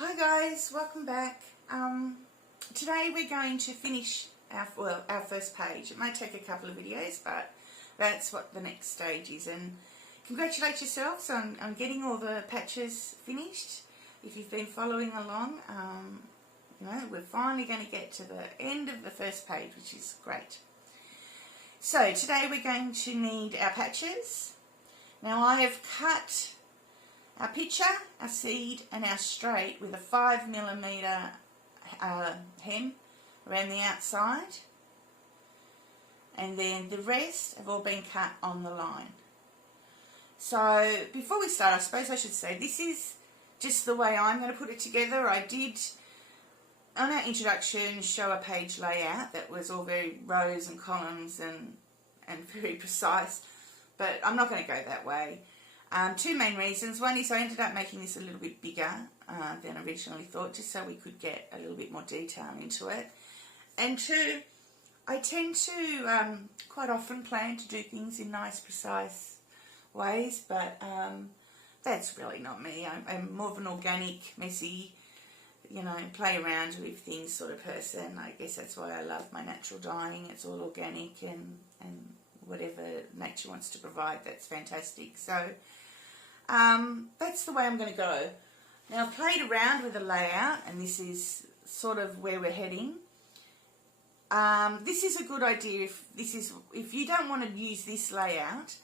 Hi guys, welcome back. Today we're going to finish our first page. It might take a couple of videos, but that's what the next stage is. And congratulate yourselves on getting all the patches finished. If you've been following along, we're finally going to get to the end of the first page, which is great. So today we're going to need our patches. Now I have cut our picture, our seed and our straight with a 5mm hem around the outside, and then the rest have all been cut on the line. So before we start, I suppose I should say this is just the way I'm going to put it together. I did on our introduction show a page layout that was all very rows and columns and very precise, but I'm not going to go that way. Two main reasons. One is I ended up making this a little bit bigger than originally thought, just so we could get a little bit more detail into it. And two, I tend to quite often plan to do things in nice, precise ways, but that's really not me. I'm more of an organic, messy, play around with things sort of person. I guess that's why I love my natural dyeing. It's all organic and whatever nature wants to provide, that's fantastic. So that's the way I'm going to go. Now I've played around with the layout, and this is sort of where we're heading. This is a good idea if you don't want to use this layout,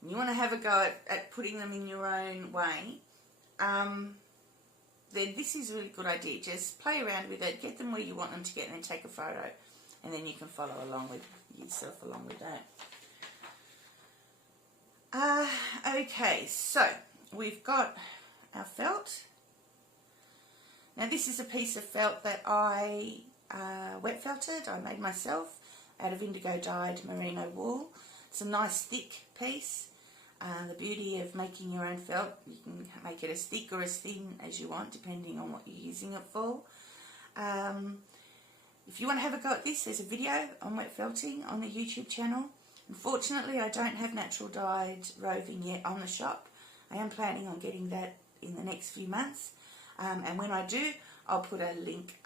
and you want to have a go at putting them in your own way, then this is a really good idea. Just play around with it, get them where you want them to get, and then take a photo, and then you can follow along with yourself along with that. Okay, so we've got our felt. Now this is a piece of felt that I wet felted. I made myself out of indigo dyed merino wool. It's a nice thick piece. The beauty of making your own felt, you can make it as thick or as thin as you want depending on what you're using it for. If you want to have a go at this, there's a video on wet felting on the YouTube channel. Unfortunately, I don't have natural dyed roving yet on the shop. I am planning on getting that in the next few months, and when I do, I'll put a link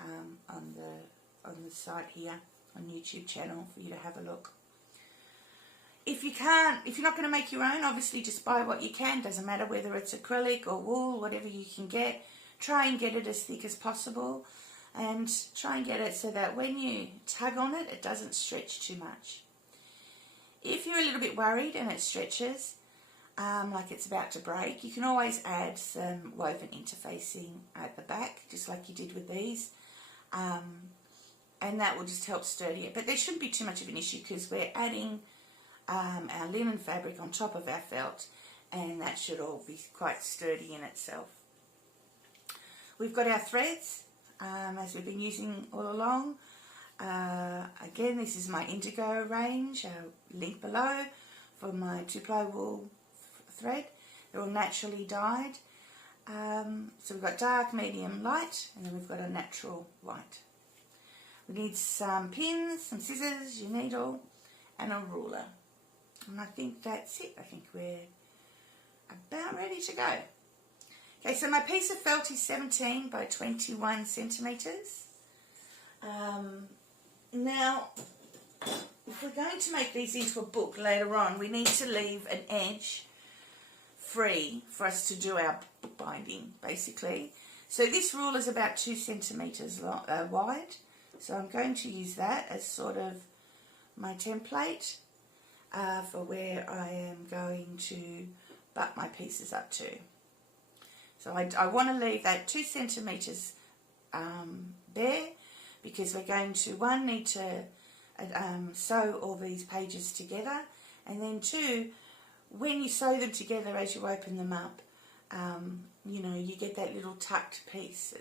on the site here on YouTube channel for you to have a look. If you're not going to make your own, obviously just buy what you can. Doesn't matter whether it's acrylic or wool, whatever you can get. Try and get it as thick as possible, and try and get it so that when you tug on it, it doesn't stretch too much. If you're a little bit worried and it stretches, like it's about to break, you can always add some woven interfacing at the back, just like you did with these, and that will just help sturdy it. But there shouldn't be too much of an issue because we're adding our linen fabric on top of our felt, and that should all be quite sturdy in itself. We've got our threads, as we've been using all along. Again, this is my indigo range, link below for my 2-ply wool thread. They're all naturally dyed. So we've got dark, medium, light, and then we've got a natural white. We need some pins, some scissors, your needle, and a ruler. And I think that's it. I think we're about ready to go. Okay, so my piece of felt is 17 by 21 centimetres. Now, if we're going to make these into a book later on, we need to leave an edge free for us to do our book binding, basically. So this rule is about 2 centimetres wide, so I'm going to use that as sort of my template for where I am going to butt my pieces up to. So I want to leave that 2 centimetres bare, because we're going to, one, need to sew all these pages together, and then two, when you sew them together as you open them up, you get that little tucked piece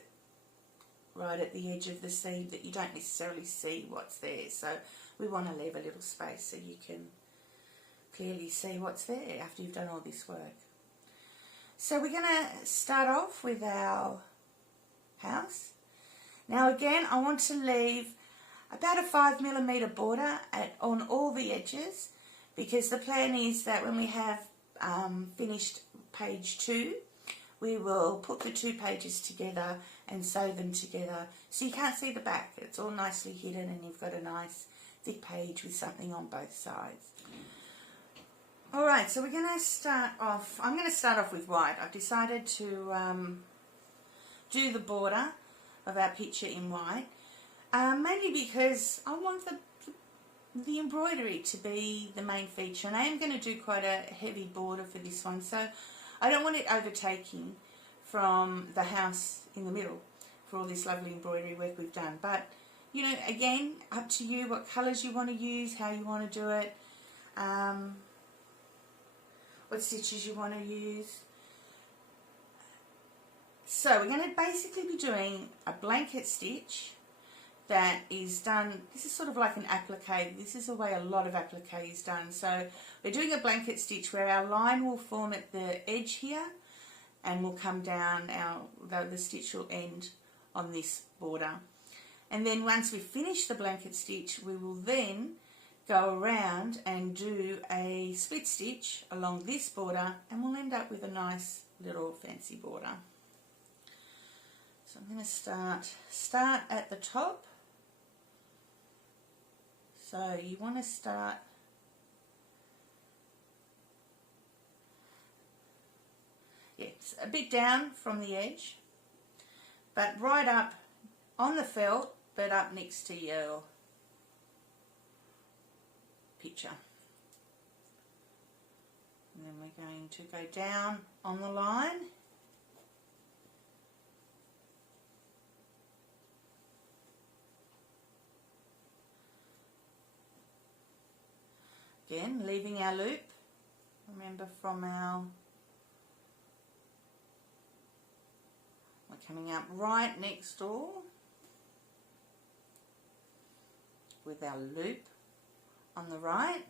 right at the edge of the seam that you don't necessarily see what's there. So we want to leave a little space so you can clearly see what's there after you've done all this work. So we're going to start off with our house. Now again, I want to leave about a 5mm border on all the edges, because the plan is that when we have finished page 2, we will put the 2 pages together and sew them together so you can't see the back. It's all nicely hidden and you've got a nice thick page with something on both sides. Alright, so we're going to start off, I'm going to start off with white. I've decided to do the border of our picture in white, mainly because I want the embroidery to be the main feature, and I am going to do quite a heavy border for this one, so I don't want it overtaking from the house in the middle for all this lovely embroidery work we've done. But, you know, again, up to you what colours you want to use, how you want to do it, what stitches you want to use. So we're going to basically be doing a blanket stitch that is done, this is sort of like an applique. This is the way a lot of applique is done. So we're doing a blanket stitch where our line will form at the edge here and will come down, the stitch will end on this border. And then once we finish the blanket stitch, we will then go around and do a split stitch along this border, and we'll end up with a nice little fancy border. So I'm going to start at the top. So you want to start it's a bit down from the edge, but right up on the felt, but up next to your picture. And then we're going to go down on the line. Again, leaving our loop, remember from our, we're coming up right next door with our loop on the right.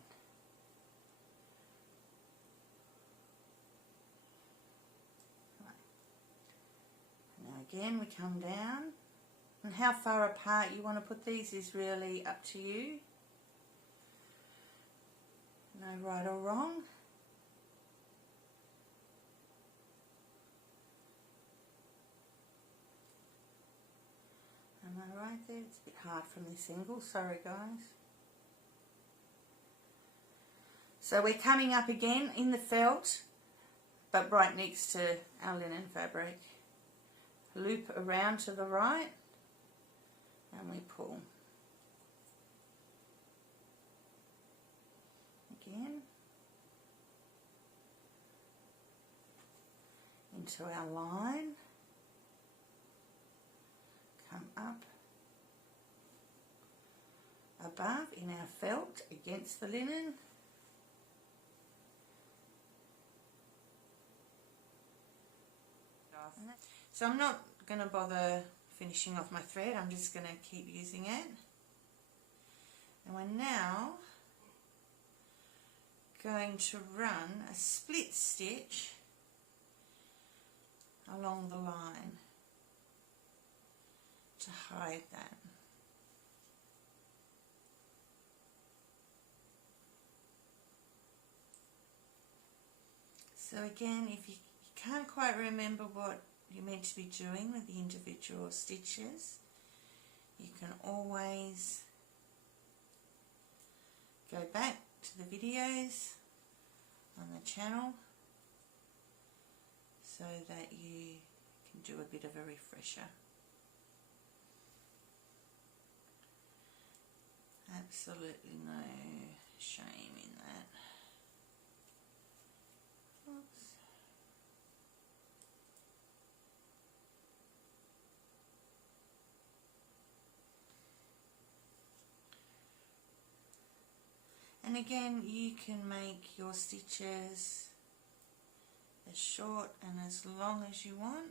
Now again we come down, and how far apart you want to put these is really up to you. No right or wrong. Am I right there? It's a bit hard from this angle, sorry guys. So we're coming up again in the felt, but right next to our linen fabric. Loop around to the right, and we pull. Again into our line, come up above in our felt against the linen, so I'm not going to bother finishing off my thread, I'm just going to keep using it. And we're now going to run a split stitch along the line to hide that. So again, if you can't quite remember what you're meant to be doing with the individual stitches, you can always go back to the videos on the channel so that you can do a bit of a refresher. Absolutely no shame in that. Oops. And again, you can make your stitches as short and as long as you want.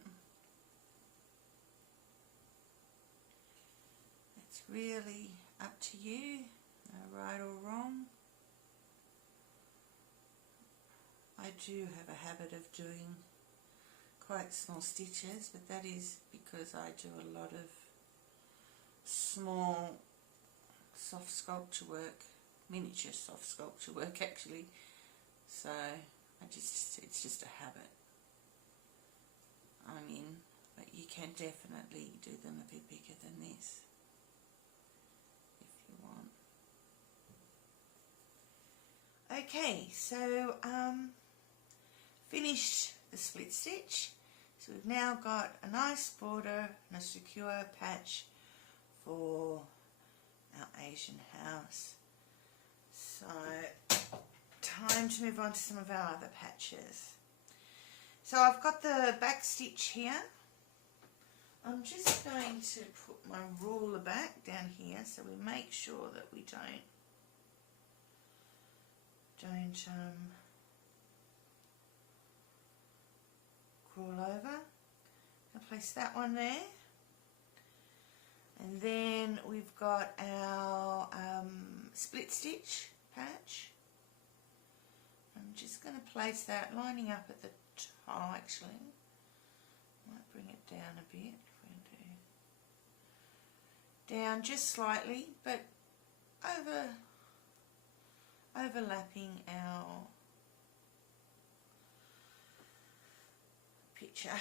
It's really up to you, no right or wrong. I do have a habit of doing quite small stitches, but that is because I do a lot of small soft sculpture work, miniature soft sculpture work actually, so it's just a habit. can definitely do them a bit bigger than this if you want. Okay, so finished the split stitch. So we've now got a nice border and a secure patch for our Asian house. So time to move on to some of our other patches. So I've got the back stitch here. I'm just going to put my ruler back down here so we make sure that we don't crawl over. I'll place that one there. And then we've got our split stitch patch. I'm just going to place that lining up at the top. Actually, might bring it down a bit if we do. Down just slightly, but overlapping our picture.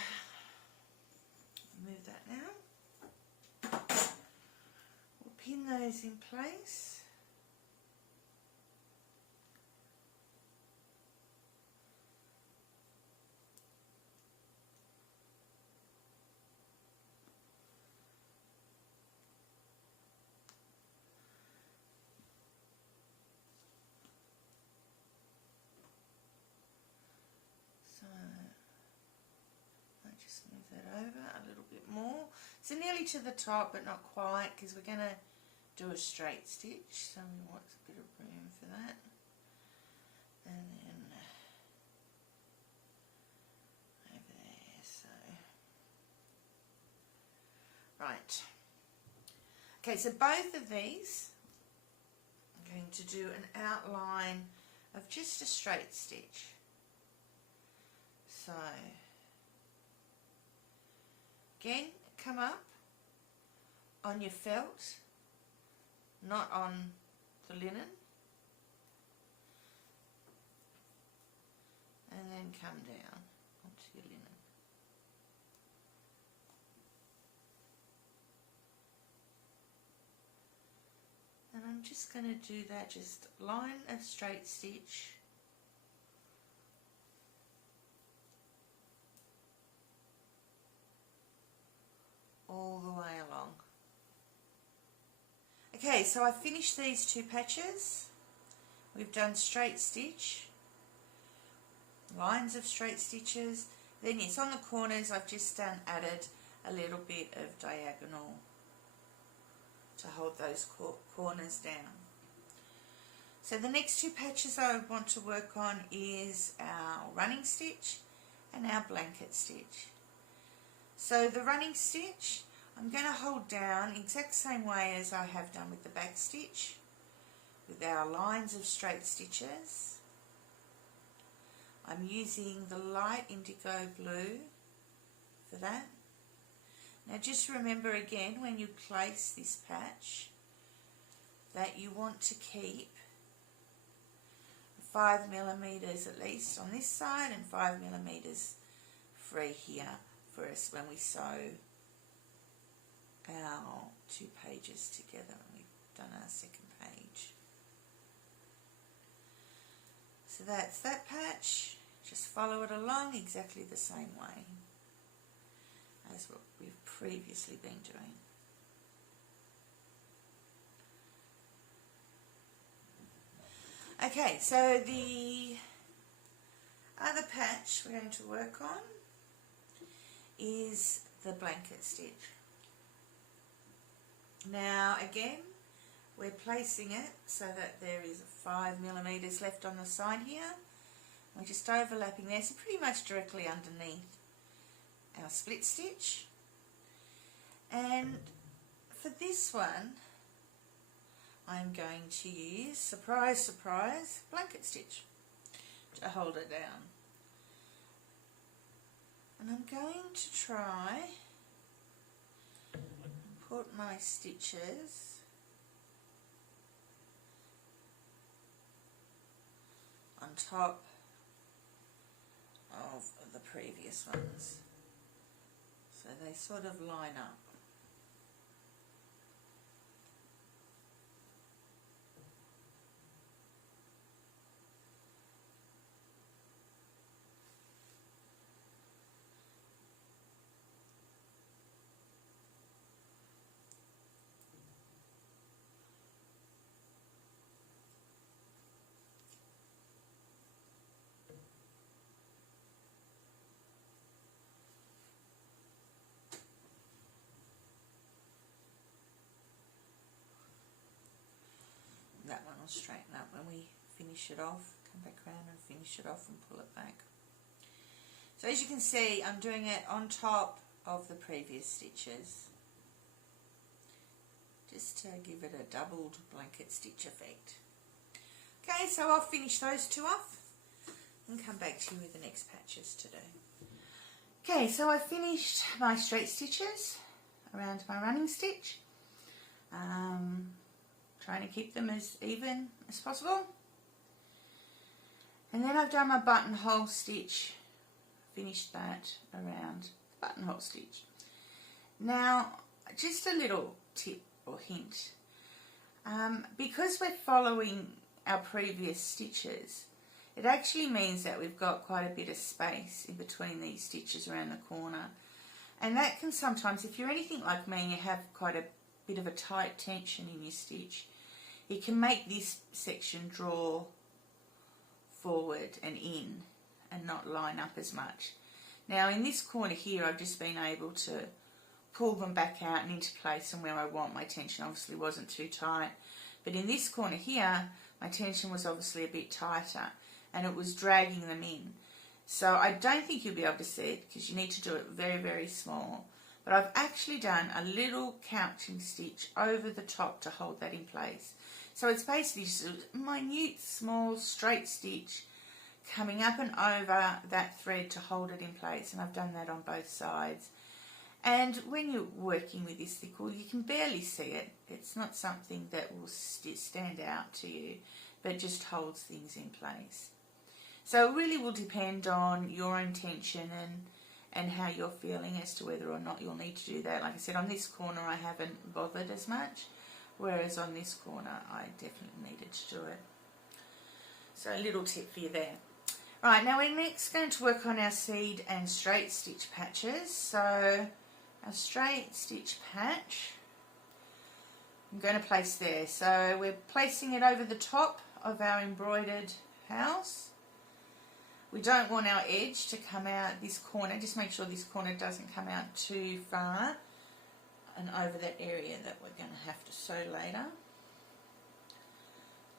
Move that now. We'll pin those in place. A little bit more, so nearly to the top but not quite, because we're going to do a straight stitch, so we want a bit of room for that. And then over there, so right. Okay, so both of these I'm going to do an outline of just a straight stitch. So again, come up on your felt, not on the linen, and then come down onto your linen. And I'm just going to do that, just line a straight stitch all the way along. Okay, so I finished these two patches. We've done straight stitch, lines of straight stitches. Then yes, on the corners I've just added a little bit of diagonal to hold those corners down. So the next two patches I want to work on is our running stitch and our blanket stitch. So the running stitch, I'm going to hold down exact same way as I have done with the back stitch, with our lines of straight stitches. I'm using the light indigo blue for that. Now just remember again, when you place this patch, that you want to keep 5mm at least on this side and 5mm free here for us when we sew our two pages together and we've done our second page. So that's that patch. Just follow it along exactly the same way as what we've previously been doing. Okay, so the other patch we're going to work on is the blanket stitch. Now again, we're placing it so that there is 5mm left on the side here. We're just overlapping there, so pretty much directly underneath our split stitch. And for this one, I'm going to use, surprise, surprise, blanket stitch to hold it down. And I'm going to try and put my stitches on top of the previous ones so they sort of line up. That one will straighten up when we finish it off. Come back around and finish it off and pull it back. So as you can see, I'm doing it on top of the previous stitches, just to give it a doubled blanket stitch effect. Okay, so I'll finish those two off and come back to you with the next patches to do. Okay, so I finished my straight stitches around my running stitch. Trying to keep them as even as possible. And then I've done my buttonhole stitch, finished that around the buttonhole stitch. Now, just a little tip or hint. Because we're following our previous stitches, it actually means that we've got quite a bit of space in between these stitches around the corner. And that can sometimes, if you're anything like me and you have quite a bit of a tight tension in your stitch, it can make this section draw forward and in and not line up as much. Now in this corner here, I've just been able to pull them back out and into place, and where I want my tension obviously wasn't too tight. But in this corner here, my tension was obviously a bit tighter and it was dragging them in. So I don't think you'll be able to see it because you need to do it very, very small. But I've actually done a little couching stitch over the top to hold that in place. So it's basically just a minute, small, straight stitch coming up and over that thread to hold it in place. And I've done that on both sides. And when you're working with this thick wool, you can barely see it. It's not something that will stand out to you, but just holds things in place. So it really will depend on your intention and how you're feeling as to whether or not you'll need to do that. Like I said, on this corner I haven't bothered as much, whereas on this corner I definitely needed to do it. So a little tip for you there. Right, now we're next going to work on our seed and straight stitch patches. So our straight stitch patch, I'm going to place there. So we're placing it over the top of our embroidered house. We don't want our edge to come out this corner. Just make sure this corner doesn't come out too far and over that area that we're going to have to sew later.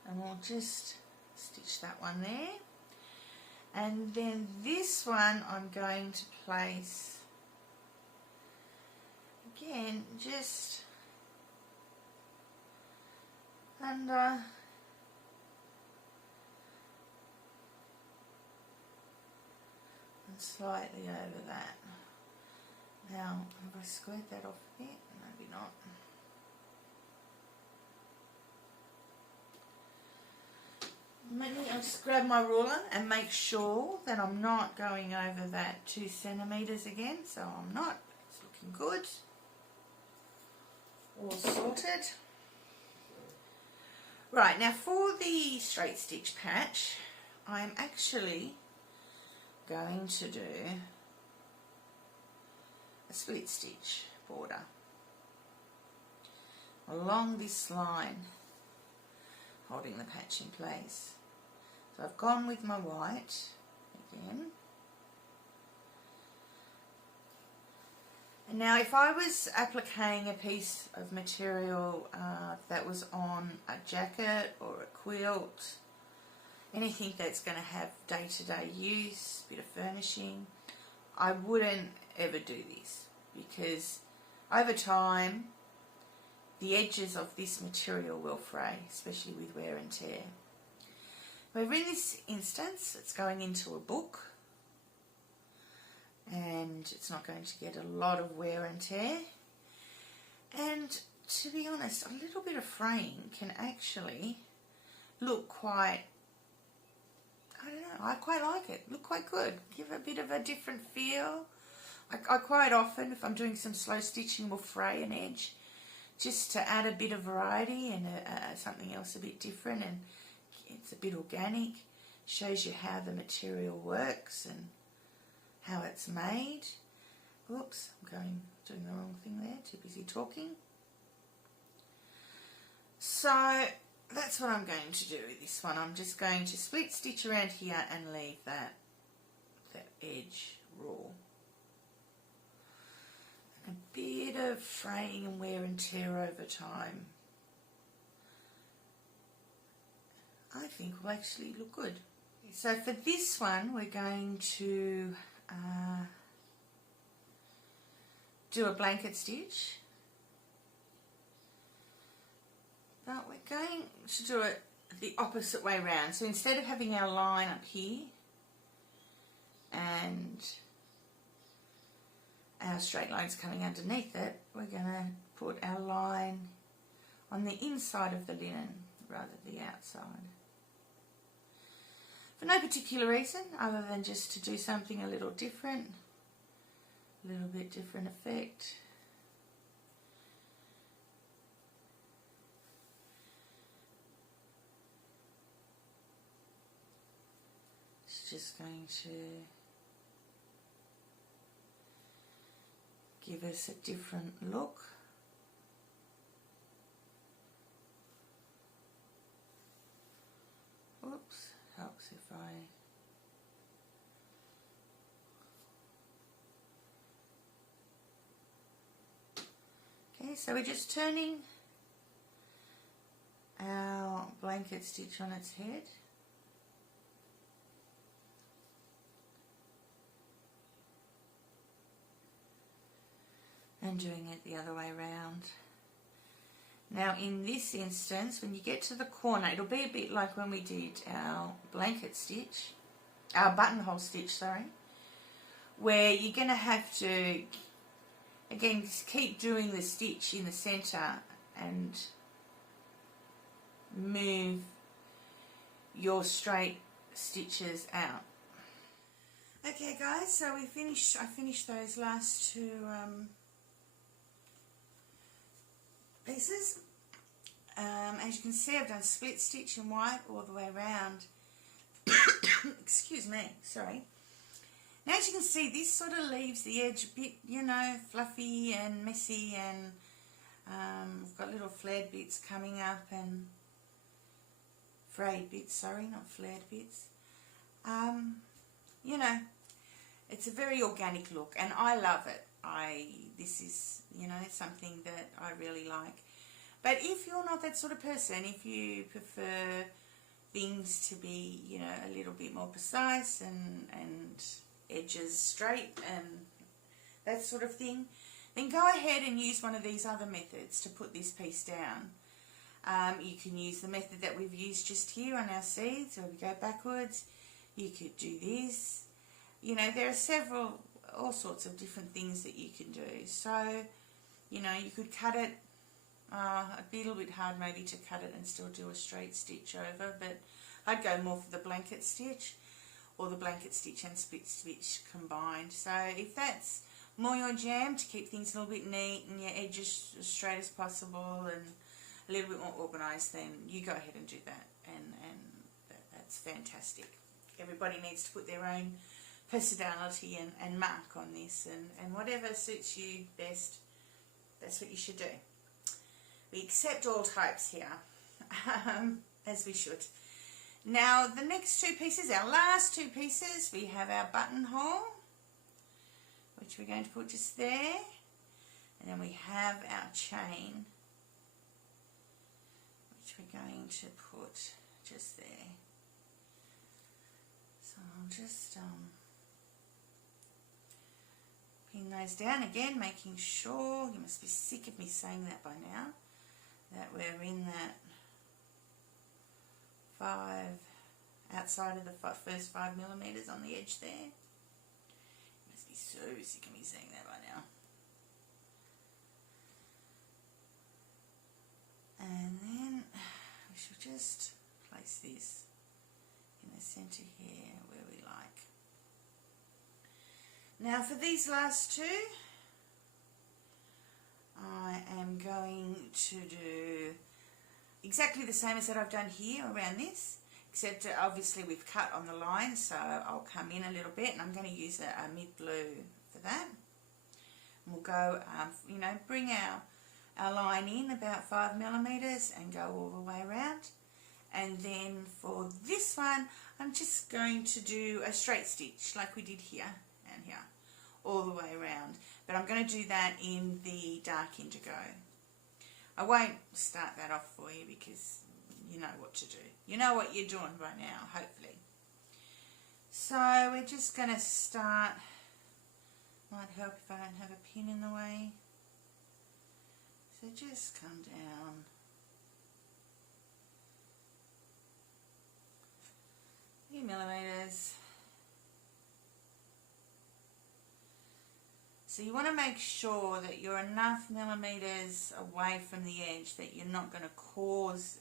And we'll just stitch that one there. And then this one I'm going to place, again, just under and slightly over that. Now, have I squared that off a bit? Maybe not. Maybe I'll just grab my ruler and make sure that I'm not going over that 2 centimeters again. So I'm not. It's looking good. All sorted. Right, now for the straight stitch patch, I'm actually going to do a split stitch border along this line, holding the patch in place. So I've gone with my white again. And now if I was appliquing a piece of material that was on a jacket or a quilt, anything that's going to have day-to-day use, a bit of furnishing, I wouldn't ever do this because over time the edges of this material will fray, especially with wear and tear. However, in this instance, it's going into a book and it's not going to get a lot of wear and tear. And to be honest, a little bit of fraying can actually look quite, I don't know, I quite like it. Look quite good. Give a bit of a different feel. I quite often, if I'm doing some slow stitching, will fray an edge just to add a bit of variety and something else a bit different, and it's a bit organic, shows you how the material works and how it's made. Oops, I'm doing the wrong thing there, too busy talking. So that's what I'm going to do with this one. I'm just going to split stitch around here and leave that edge raw. A bit of fraying and wear and tear over time, I think, will actually look good. So for this one, we're going to do a blanket stitch, but we're going to do it the opposite way around. So instead of having our line up here and our straight lines coming underneath it, we're going to put our line on the inside of the linen rather than the outside. For no particular reason other than just to do something a little different, a little bit different effect. It's just going to give us a different look. Oops, helps if I okay, so we're just turning our blanket stitch on its head. And doing it the other way around. Now in this instance, when you get to the corner, it'll be a bit like when we did our blanket stitch, our buttonhole stitch, sorry, where you're going to have to, again, just keep doing the stitch in the centre and move your straight stitches out. Okay guys, so I finished those last two pieces. As you can see, I've done split stitch in white all the way around. Excuse me, sorry. Now as you can see, this sort of leaves the edge a bit, you know, fluffy and messy, and we've got little flared bits coming up and frayed bits, sorry, not flared bits. You know, it's a very organic look and I love it. This is, you know, something that I really like. But if you're not that sort of person, if you prefer things to be, you know, a little bit more precise and edges straight and that sort of thing, then go ahead and use one of these other methods to put this piece down. You can use the method that we've used just here on our seeds, where we go backwards. You could do this. You know, there are all sorts of different things that you can do. So, you know, you could cut it. It'd be a little bit hard maybe to cut it and still do a straight stitch over, but I'd go more for the blanket stitch, or the blanket stitch and split stitch combined. So if that's more your jam, to keep things a little bit neat and your edges as straight as possible and a little bit more organised, then you go ahead and do that, and that's fantastic. Everybody needs to put their own personality and mark on this, and whatever suits you best, that's what you should do. We accept all types here, as we should. Now the next two pieces, our last two pieces, we have our buttonhole, which we're going to put just there, and then we have our chain, which we're going to put just there. So I'll just pin those down again, making sure, you must be sick of me saying that by now, that we're in that outside of the first 5 millimeters on the edge there. You must be so sick of me saying that by now. And then we should just place this in the center here where we like. Now for these last two, I am going to do exactly the same as that I've done here around this, except obviously we've cut on the line, so I'll come in a little bit, and I'm going to use a mid blue for that. And we'll go, you know, bring our line in about 5mm and go all the way around. And then for this one, I'm just going to do a straight stitch like we did here and here, all the way around. But I'm going to do that in the dark indigo. I won't start that off for you because you know what to do. You know what you're doing right now, hopefully. So we're just going to start. Might help if I don't have a pin in the way. So just come down. A few millimeters. So you want to make sure that you're enough millimeters away from the edge that you're not going to cause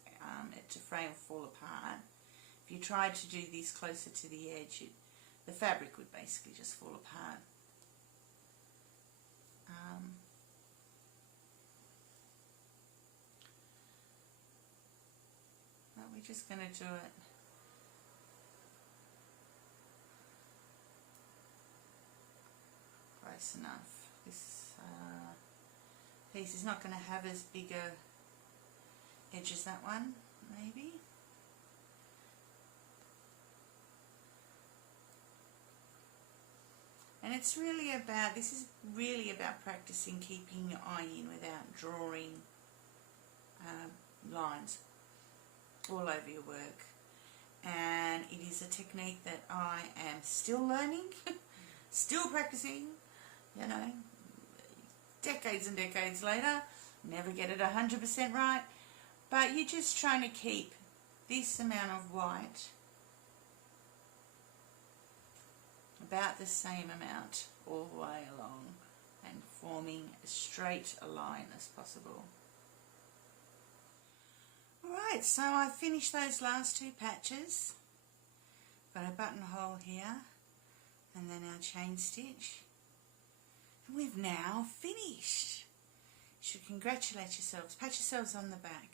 it to fray or fall apart. If you tried to do this closer to the edge, the fabric would basically just fall apart. But we're just going to do it close enough. This piece is not going to have as big a edge as that one, maybe. And it's really about, this is really about practicing keeping your eye in without drawing lines all over your work. And it is a technique that I am still learning, still practicing, you know, decades and decades later, never get it 100% right, but you're just trying to keep this amount of white about the same amount all the way along and forming as straight a line as possible. Alright, so I finished those last two patches. Got a buttonhole here and then our chain stitch. And we've now finished. You should congratulate yourselves. Pat yourselves on the back.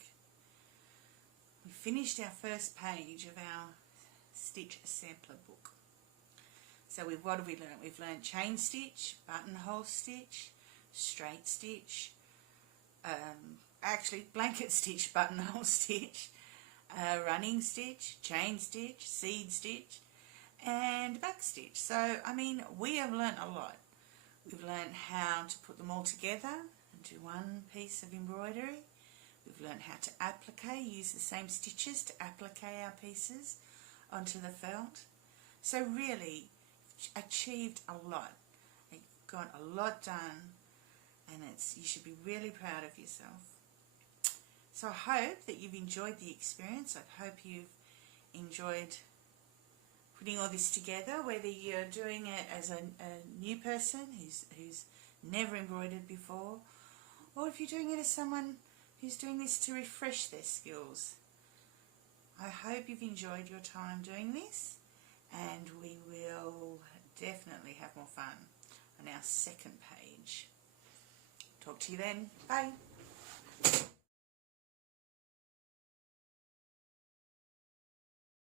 We finished our first page of our stitch sampler book. So what have we learned? We've learned chain stitch, buttonhole stitch, straight stitch, actually blanket stitch, buttonhole stitch, running stitch, chain stitch, seed stitch, and back stitch. So, I mean, we have learned a lot. We've learned how to put them all together and do one piece of embroidery. We've learned how to applique, use the same stitches to applique our pieces onto the felt. So really, achieved a lot. You've got a lot done, and you should be really proud of yourself. So I hope that you've enjoyed the experience. I hope you've enjoyed putting all this together, whether you're doing it as a new person who's never embroidered before, or if you're doing it as someone who's doing this to refresh their skills. I hope you've enjoyed your time doing this, and we will definitely have more fun on our second page. Talk to you then. Bye.